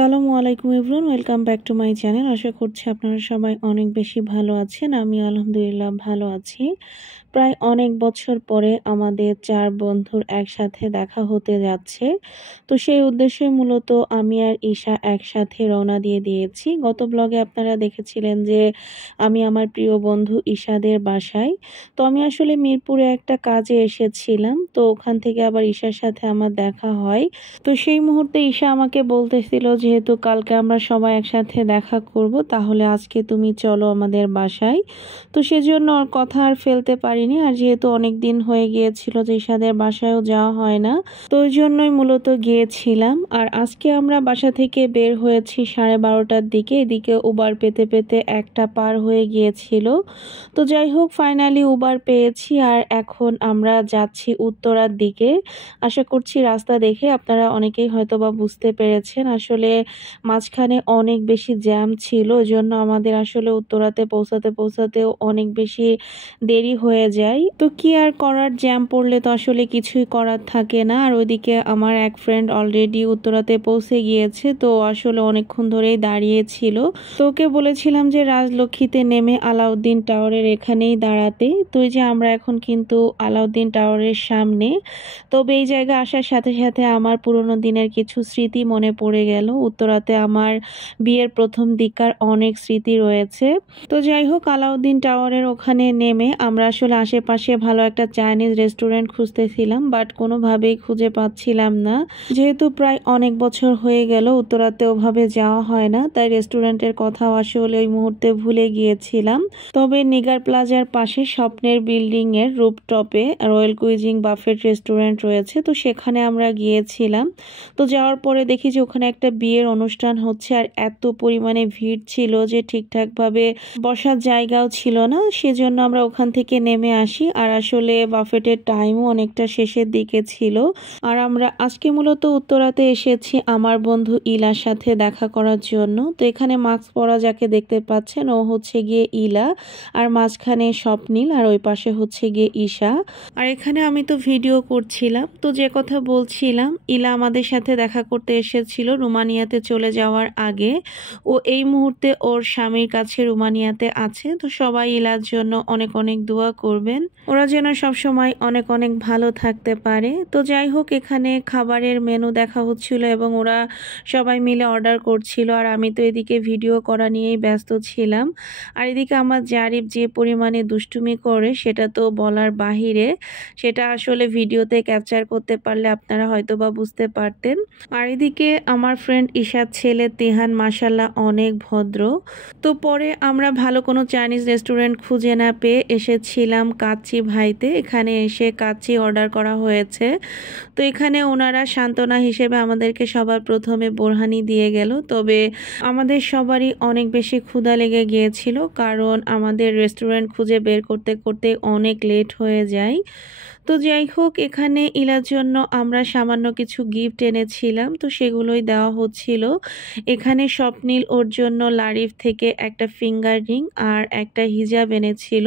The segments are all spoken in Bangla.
আসসালামু আলাইকুম everyone, welcome back to my channel. আশা করছি আপনারা সবাই অনেক বেশি ভালো আছেন। আমি আলহামদুলিল্লাহ ভালো আছি। প্রায় অনেক বছর পরে আমাদের 4 বন্ধুর একসাথে দেখা হতে যাচ্ছে। তো সেই উদ্দেশ্যে মূলত আমি আর ঈশা একসাথে রওনা দিয়েছি। গত ব্লগে আপনারা দেখেছিলেন যে আমি আমার প্রিয় বন্ধু ঈশাদের বাসায়। তো আমি আসলে মিরপুরে একটা কাজে এসেছিলাম। তো ওখান থেকে আবার ঈশার সাথে আমার দেখা হয়। তো সেই মুহূর্তে ঈশা আমাকে বলতেছিল, যেহেতু কালকে আমরা সবাই একসাথে দেখা করব, তাহলে আজকে তুমি চলো আমাদের বাসায়। তো সেজন্য ওর কথা আর ফেলতে পারিনি। আর যেহেতু অনেক দিন হয়ে গিয়েছিল যে ঈশাদের বাসায়ও যাওয়া হয় না, তো ওই জন্যই মূলত গিয়েছিলাম। আর আজকে আমরা বাসা থেকে বের হয়েছি 12:30টার দিকে। এদিকে উবার পেতে পেতে একটা পার হয়ে গিয়েছিল। তো যাই হোক, ফাইনালি উবার পেয়েছি আর এখন আমরা যাচ্ছি উত্তরার দিকে। আশা করছি রাস্তা দেখে আপনারা অনেকেই হয়তোবা বুঝতে পেরেছেন, আসলে মাঝখানে অনেক বেশি জ্যাম ছিল। ওই জন্য আমাদের আসলে উত্তরাতে পৌঁছাতেও অনেক বেশি দেরি হয়ে যায়। তো কি আর করার, জ্যাম পড়লে তো আসলে কিছুই করার থাকে না। আর ওইদিকে আমার এক ফ্রেন্ড অলরেডি উত্তরাতে পৌঁছে গিয়েছে, তো আসলে অনেকক্ষণ ধরেই দাঁড়িয়েছিল। তো ওকে বলেছিলাম যে রাজলক্ষ্মীতে নেমে আলাউদ্দিন টাওয়ারের এখানেই দাঁড়াতে। তো এই যে আমরা এখন কিন্তু আলাউদ্দিন টাওয়ারের সামনে। তবে এই জায়গা আসার সাথে সাথে আমার পুরোনো দিনের কিছু স্মৃতি মনে পড়ে গেল। উত্তরাতে আমার বিয়ের প্রথম দিককার অনেক স্মৃতি রয়েছে। তো যাই হোক, আলাউদ্দিন টাওয়ারের ওখানে নেমে আমরা আসলে আশেপাশে ভালো একটা চাইনিজ রেস্টুরেন্ট খুঁজতেছিলাম, বাট কোনোভাবেই খুঁজে পাচ্ছিলাম না। যেহেতু প্রায় অনেক বছর হয়ে গেল উত্তরাতে ওভাবে যাওয়া হয় না, তাই রেস্টুরেন্টের কথাও আসলে ওই মুহূর্তে ভুলে গিয়েছিলাম। তবে নিগার প্লাজার পাশে স্বপ্নের বিল্ডিং এর রুফটপে রয়্যাল কুইজিন বাফেট রেস্টুরেন্ট রয়েছে, তো সেখানে আমরা গিয়েছিলাম। তো যাওয়ার পরে দেখি যে ওখানে একটা বিয়ের অনুষ্ঠান হচ্ছে, আর এত পরিমাণে ভিড় ছিল যে ঠিকঠাকভাবে বসার জায়গাও ছিল না। সেজন্য আমরা ওখান থেকে নেমে আসি। আর আসলে বাফেটের টাইমও অনেকটা শেষের দিকে ছিল। আর আমরা আজকে মূলত উত্তরাতে এসেছি আমার বন্ধু ইলার সাথে দেখা করার জন্য। তো এখানে মাস্ক পরা যাকে দেখতে পাচ্ছেন, ও হচ্ছে গিয়ে ইলা। আর মাঝখানে স্বপ্নিল, আর ওই পাশে হচ্ছে গিয়ে ঈশা। আর এখানে আমি তো ভিডিও করছিলাম। তো যে কথা বলছিলাম, ইলা আমাদের সাথে দেখা করতে এসেছিল রোমানিয়াতে চলে যাওয়ার আগে। ও এই মুহূর্তে ওর স্বামীর কাছে রোমানিয়াতে আছে। তো সবাই ইলার জন্য অনেক অনেক দোয়া করবেন, ওরা যেন সবসময় অনেক অনেক ভালো থাকতে পারে। তো যাই হোক, এখানে খাবারের মেনু দেখা হচ্ছিল এবং ওরা সবাই মিলে অর্ডার করছিল। আর আমি তো এদিকে ভিডিও করা নিয়েই ব্যস্ত ছিলাম। আর এদিকে আমার জারিফ যে পরিমাণে দুষ্টুমি করে সেটা তো বলার বাহিরে। সেটা আসলে ভিডিওতে ক্যাপচার করতে পারলে আপনারা হয়তো বা বুঝতে পারতেন। আর এদিকে আমার ফ্রেন্ড ঈশার ছেলে তিহান মাশাল্লাহ অনেক ভদ্র। তো পরে আমরা ভালো কোনো চাইনিজ রেস্টুরেন্ট খুঁজে না পেয়ে এসেছিলাম কাচ্চি ভাইতে। এখানে এসে কাচ্চি অর্ডার করা হয়েছে। তো এখানে ওনারা সান্ত্বনা হিসেবে আমাদেরকে সবার প্রথমে বোরহানি দিয়ে গেল। তবে আমাদের সবারই অনেক বেশি ক্ষুধা লেগে গিয়েছিল, কারণ আমাদের রেস্টুরেন্ট খুঁজে বের করতে করতে অনেক লেট হয়ে যায়। তো যাই হোক, এখানে ইলার জন্য আমরা সামান্য কিছু গিফট এনেছিলাম, তো সেগুলোই দেওয়া হচ্ছিল। এখানে স্বপ্নিল ওর জন্য লারিফ থেকে একটা ফিঙ্গার রিং আর একটা হিজাব এনেছিল।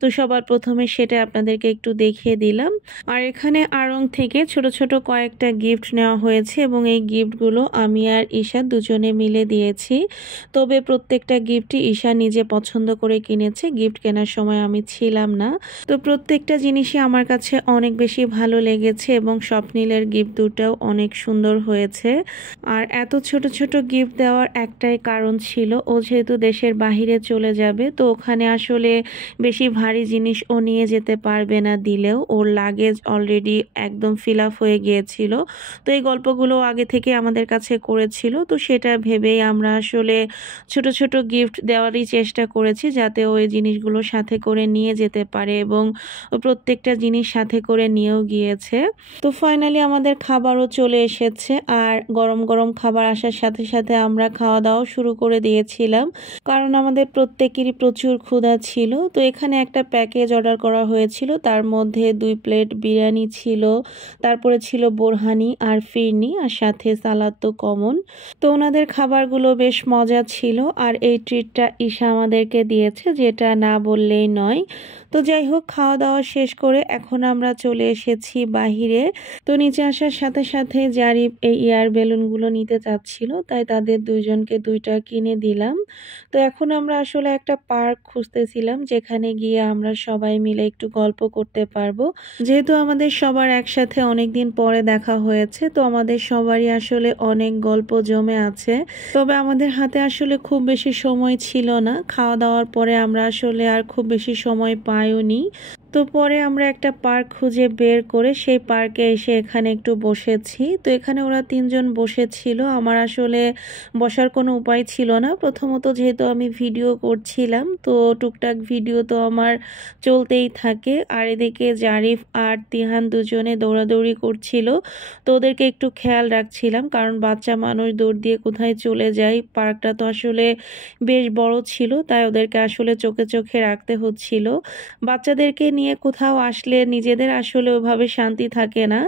তো সবার প্রথমে সেটা আপনাদেরকে একটু দেখিয়ে দিলাম। আর এখানে আড়ং থেকে ছোট ছোট কয়েকটা গিফট নেওয়া হয়েছে এবং এই গিফটগুলো আমি আর ঈশা দুজনে মিলে দিয়েছি। তবে প্রত্যেকটা গিফটই ঈশা নিজে পছন্দ করে কিনেছে, গিফট কেনার সময় আমি ছিলাম না। তো প্রত্যেকটা জিনিসই আমার কাছে অনেক বেশি ভালো লেগেছে এবং স্বপ্নিলের গিফট দুটাও অনেক সুন্দর হয়েছে। আর এত ছোট ছোট গিফট দেওয়ার একটাই কারণ ছিল, ও যেহেতু দেশের বাহিরে চলে যাবে, তো ওখানে আসলে বেশি ভারী জিনিস ও নিয়ে যেতে পারবে না দিলেও। ওর লাগেজ অলরেডি একদম ফিল আপ হয়ে গিয়েছিল। তো এই গল্পগুলো আগে থেকে আমাদের কাছে করেছিল। তো সেটা ভেবেই আমরা আসলে ছোট ছোট গিফট দেওয়ারই চেষ্টা করেছি, যাতে ওই জিনিসগুলো সাথে করে নিয়ে যেতে পারে, এবং প্রত্যেকটা জিনিস সাথে করে নিয়েও গিয়েছে। তো ফাইনালি আমাদের খাবারও চলে এসেছে। আর গরম গরম খাবার আসার সাথে সাথে আমরা খাওয়া দাওয়া শুরু করে দিয়েছিলাম, কারণ আমাদের প্রত্যেকেরই প্রচুর ক্ষুধা ছিল। তো এখানে একটা প্যাকেজ অর্ডার করা হয়েছিল, তার মধ্যে 2 প্লেট বিরিয়ানি ছিল, তারপরে ছিল বোরহানি আর ফিরনি, আর সাথে সালাদ তো কমন। তো ওনাদের খাবারগুলো বেশ মজা ছিল। আর এই ট্রিটটা ঈশা আমাদেরকে দিয়েছে, যেটা না বললেই নয়। তো যাই হোক, খাওয়া দাওয়া শেষ করে এখন আমরা চলে এসেছি বাহিরে। তো নিচে আসার সাথে সাথে জারিফ এই এয়ার বেলুনগুলো নিতে চাচ্ছিল, তাই তাদের দুইজনকে দুইটা কিনে দিলাম। তো এখন আমরা আসলে একটা পার্ক খুঁজতেছিলাম যেখানে গিয়ে আমরা সবাই মিলে একটু গল্প করতে পারবো। যেহেতু আমাদের সবার একসাথে অনেকদিন পরে দেখা হয়েছে, তো আমাদের সবারই আসলে অনেক গল্প জমে আছে। তবে আমাদের হাতে আসলে খুব বেশি সময় ছিল না, খাওয়া দাওয়ার পরে আমরা আসলে আর খুব বেশি সময় পাইওনি। তো পরে আমরা একটা পার্ক খুঁজে বের করে সেই পার্কে এসে এখানে একটু বসেছি। তো এখানে ওরা তিনজন বসেছিল, আমার আসলে বসার কোনো উপায় ছিল না। প্রথমত যেহেতু আমি ভিডিও করছিলাম, তো টুকটাক ভিডিও তো আমার চলতেই থাকে। আর এদিকে জারিফ আর তিহান দুজনে দৌড়াদৌড়ি করছিল, তো ওদেরকে একটু খেয়াল রাখছিলাম, কারণ বাচ্চা মানুষ দৌড় দিয়ে কোথায় চলে যায়। পার্কটা তো আসলে বেশ বড় ছিল, তাই ওদেরকে আসলে চোখে চোখে রাখতে হচ্ছিল। বাচ্চাদেরকে নিয়ে কোথাও আসলে নিজেদের আসলে ওইভাবে শান্তি থাকে না,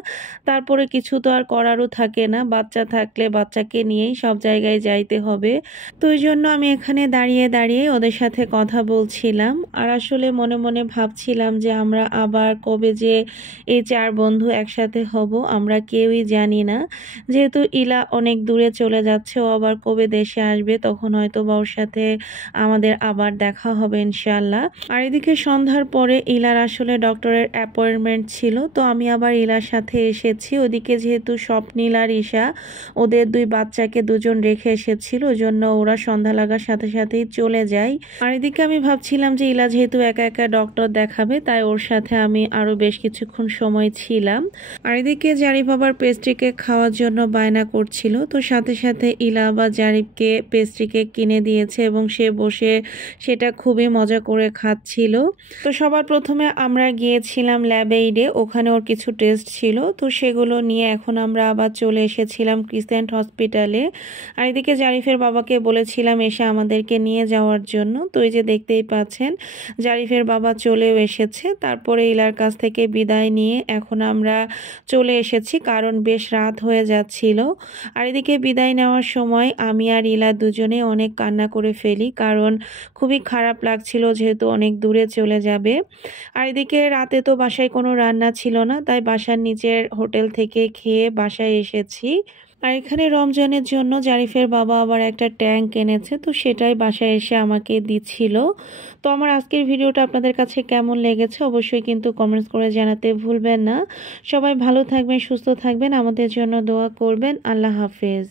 তারপরে কিছু তো আর করারও থাকে না। বাচ্চা থাকলে বাচ্চাকে নিয়েই সব জায়গায় যাইতে হবে। তো ওই জন্য আমি এখানে দাঁড়িয়ে দাঁড়িয়ে ওদের সাথে কথা বলছিলাম, আর আসলে মনে মনে ভাবছিলাম যে আমরা আবার কবে যে এই চার বন্ধু একসাথে হব আমরা কেউই জানি না। যেহেতু ইলা অনেক দূরে চলে যাচ্ছে, ও আবার কবে দেশে আসবে, তখন হয়তো বা ওর সাথে আমাদের আবার দেখা হবে ইনশাল্লাহ। আর এদিকে সন্ধ্যার পরে ইলার আসলে ডক্টরের অ্যাপয়েন্টমেন্ট ছিল, তো আমি আবার ইলার সাথে এসেছি। ওদিকে যেহেতু স্বপ্নিল আর ঈশা ওদের দুই বাচ্চাকে দুজন রেখে এসেছিল, ওই জন্য ওরা সন্ধ্যা লাগার সাথে সাথেই চলে যায়। আর এদিকে আমি ভাবছিলাম যে ইলা যেহেতু একা একা ডক্টর দেখাবে, তাই ওর সাথে আমি আরো বেশ কিছুক্ষণ সময় ছিলাম। আর এদিকে জারিফ আবার পেস্ট্রি কেক খাওয়ার জন্য বায়না করছিল, তো সাথে সাথে ইলা আবার জারিফকে পেস্ট্রি কেক কিনে দিয়েছে এবং সে বসে সেটা খুবই মজা করে খাচ্ছিল। তো সবার প্রথমে আমরা গিয়েছিলাম ল্যাবএইডে, ওখানে ওর কিছু টেস্ট ছিল, তো সেগুলো নিয়ে এখন আমরা আবার চলে এসেছিলাম ক্রিসেন্ট হসপিটালে। আর এদিকে জারিফের বাবাকে বলেছিলাম এসে আমাদেরকে নিয়ে যাওয়ার জন্য। তো এই যে দেখতেই পাচ্ছেন জারিফের বাবা চলেও এসেছে। তারপরে ইলার কাছ থেকে বিদায় নিয়ে এখন আমরা চলে এসেছি, কারণ বেশ রাত হয়ে যাচ্ছিল। আর এদিকে বিদায় নেওয়ার সময় আমি আর ইলা দুজনে অনেক কান্না করে ফেলি, কারণ খুবই খারাপ লাগছিল যেহেতু অনেক দূরে চলে যাবে। আর এদিকে রাতে তো বাসায় কোনো রান্না ছিল না, তাই বাসার নিচের হোটেল থেকে খেয়ে বাসায় এসেছি। আর এখানে রমজানের জন্য জারিফের বাবা আবার একটা ট্যাঙ্ক এনেছে, তো সেটাই বাসায় এসে আমাকে দিচ্ছিল। তো আমার আজকের ভিডিওটা আপনাদের কাছে কেমন লেগেছে অবশ্যই কিন্তু কমেন্টস করে জানাতে ভুলবেন না। সবাই ভালো থাকবেন, সুস্থ থাকবেন, আমাদের জন্য দোয়া করবেন। আল্লাহ হাফেজ।